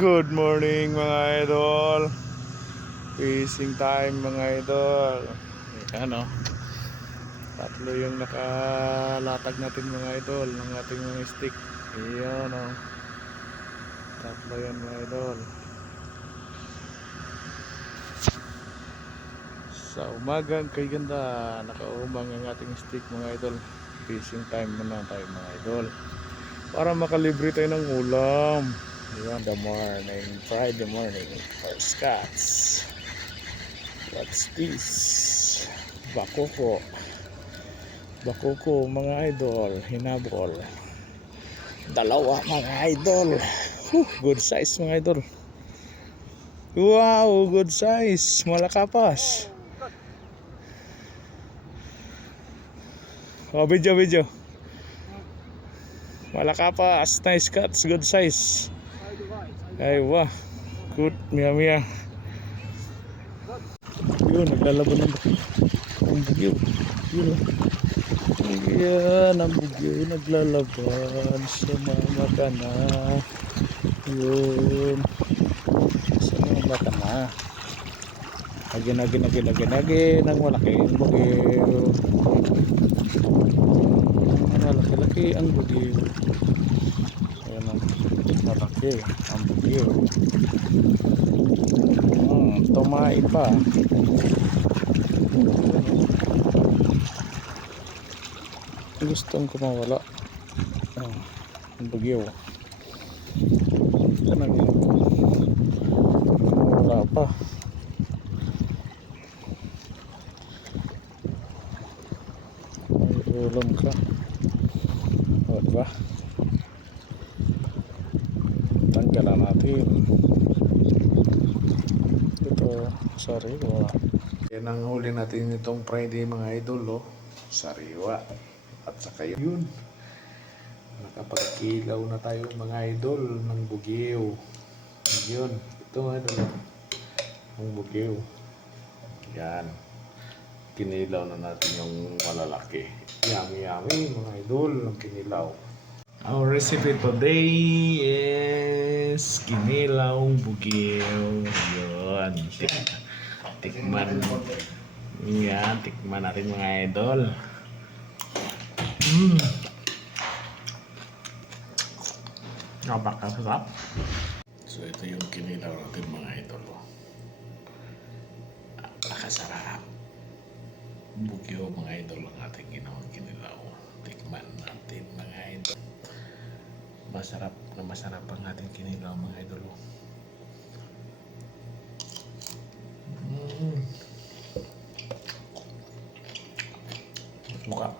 Good morning mga idol. Fishing time mga idol. Ayan o. Tatlo yung nakalatag natin mga idol ng ating mga stick. Ayan o. Tatlo yan mga idol. Sa umagang kay ganda nakaumang ang ating stick mga idol. Fishing time muna tayo mga idol para makalibre tayo ng ulam. Ayan, the morning, Friday morning, first cuts. What's this? Bakoko. Bakoko mga idol, hinabol. Dalawa mga idol. Good size mga idol. Wow, good size. Malakapas. Oh, video. Malakapas, nice cuts, good size. Ay, wah. Good, mia. Yun, naglalaban ng bugyo. Yun, yan, ang bugyo naglalaban. Sumama ka na. Yun. Sumama ka na. Agin ang malaking bugyo. Malaki ang bugyo. Ayan ang malaki ang bugyo. Tumay pa. Gustong kumawala ang bagyo. Wala pa. May ulam ka. O diba? Tanggalan natin. Ito, sariwa. Yan ang huli natin itong Friday mga idol. Sariwa. At saka yun, nakapagkilaw na tayo mga idol ng bugyo. Yun, ito mga idol ang bugyo. Yan, kinilaw na natin yung malalaki. Yummy mga idol ang kinilaw. Our recipe today is kinilawang bugyo. Yun, tikman. Yan, tikman natin mga idol. Napakasarap. So ito yung kinilaw natin mga idol. Napakasarap. Bugyo mga idol ang ating ginawang kinilaw. Tikman natin mga idol. Masarap ang ating kinilaw mga idol. Mukha.